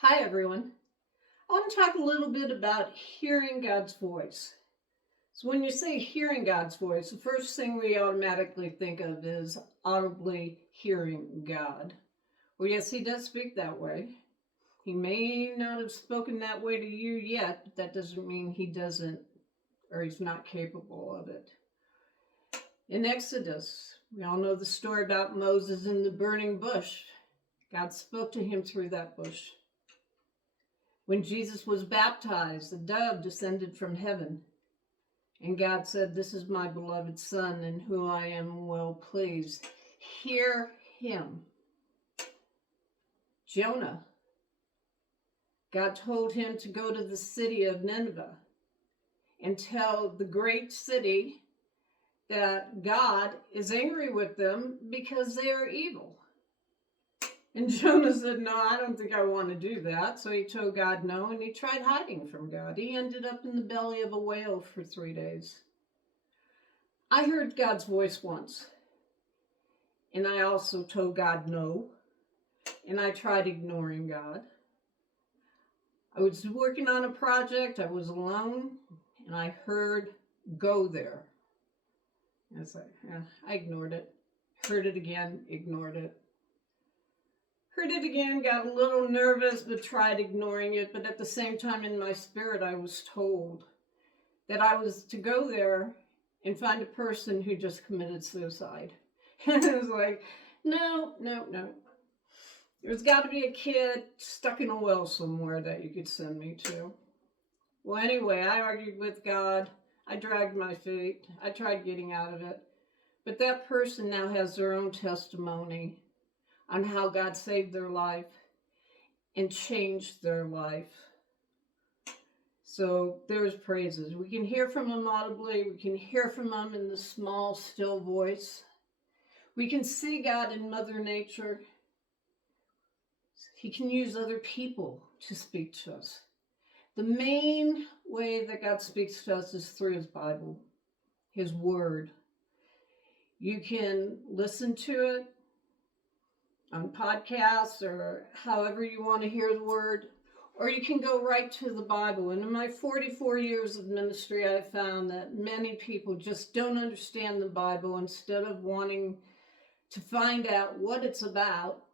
Hi, everyone. I want to talk a little bit about hearing God's voice. So, when you say hearing God's voice, the first thing we automatically think of is audibly hearing God. Well, yes, He does speak that way. He may not have spoken that way to you yet, but that doesn't mean He doesn't or He's not capable of it. In Exodus, we all know the story about Moses in the burning bush. God spoke to him through that bush. When Jesus was baptized, a dove descended from heaven, and God said, "This is my beloved Son, in whom I am well pleased. Hear him." Jonah, God told him to go to the city of Nineveh and tell the great city that God is angry with them because they are evil. And Jonah said, "No, I don't think I want to do that." So he told God no, and he tried hiding from God. He ended up in the belly of a whale for 3 days. I heard God's voice once, and I also told God no, and I tried ignoring God. I was working on a project, I was alone, and I heard, "Go there." And it's like, I ignored it. Heard it again, ignored it. Heard it again, got a little nervous, but tried ignoring it. But at the same time, in my spirit, I was told that I was to go there and find a person who just committed suicide. And it was like, no. There's got to be a kid stuck in a well somewhere that you could send me to. Well, anyway, I argued with God. I dragged my feet. I tried getting out of it. But that person now has their own testimony on how God saved their life and changed their life. So there's praises. We can hear from Him audibly. We can hear from Him in the small, still voice. We can see God in Mother Nature. He can use other people to speak to us. The main way that God speaks to us is through His Bible, His Word. You can listen to it on podcasts or however you want to hear the Word, or you can go right to the Bible. And in my 44 years of ministry, I found that many people just don't understand the Bible. Instead of wanting to find out what it's about,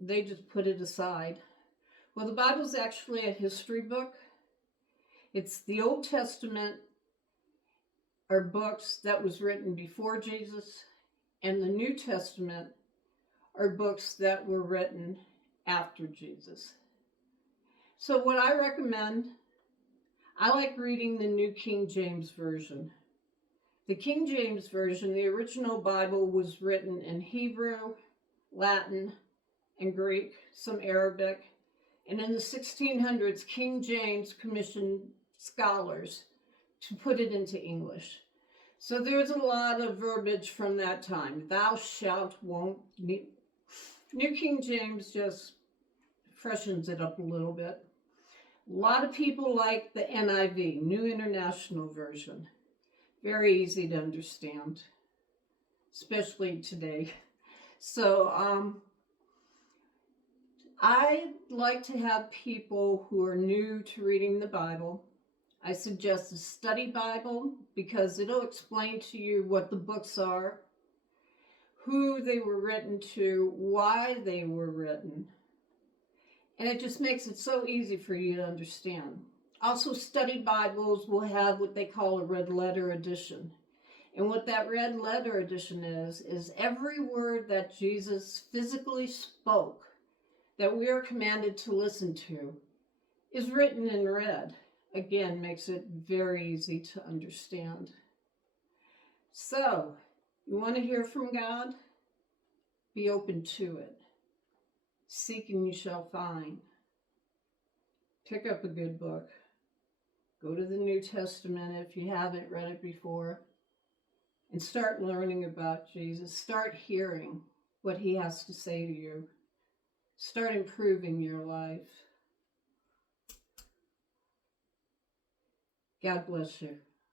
they just put it aside. Well, the Bible is actually a history book. It's the Old Testament are books that was written before Jesus, and the New Testament are books that were written after Jesus. So what I recommend, I like reading the New King James Version. The King James Version, the original Bible, was written in Hebrew, Latin, and Greek, some Arabic. And in the 1600s, King James commissioned scholars to put it into English. So there's a lot of verbiage from that time. Thou shalt, won't. New King James just freshens it up a little bit. A lot of people like the NIV, New International Version. Very easy to understand, especially today. So I like to have people who are new to reading the Bible. I suggest a study Bible because it'll explain to you what the books are, who they were written to, why they were written. And it just makes it so easy for you to understand. Also, study Bibles will have what they call a red letter edition. And what that red letter edition is every word that Jesus physically spoke that we are commanded to listen to is written in red. Again, makes it very easy to understand. So, you want to hear from God? Be open to it. Seek and you shall find. Pick up a good book. Go to the New Testament if you haven't read it before. And start learning about Jesus. Start hearing what He has to say to you. Start improving your life. God bless you.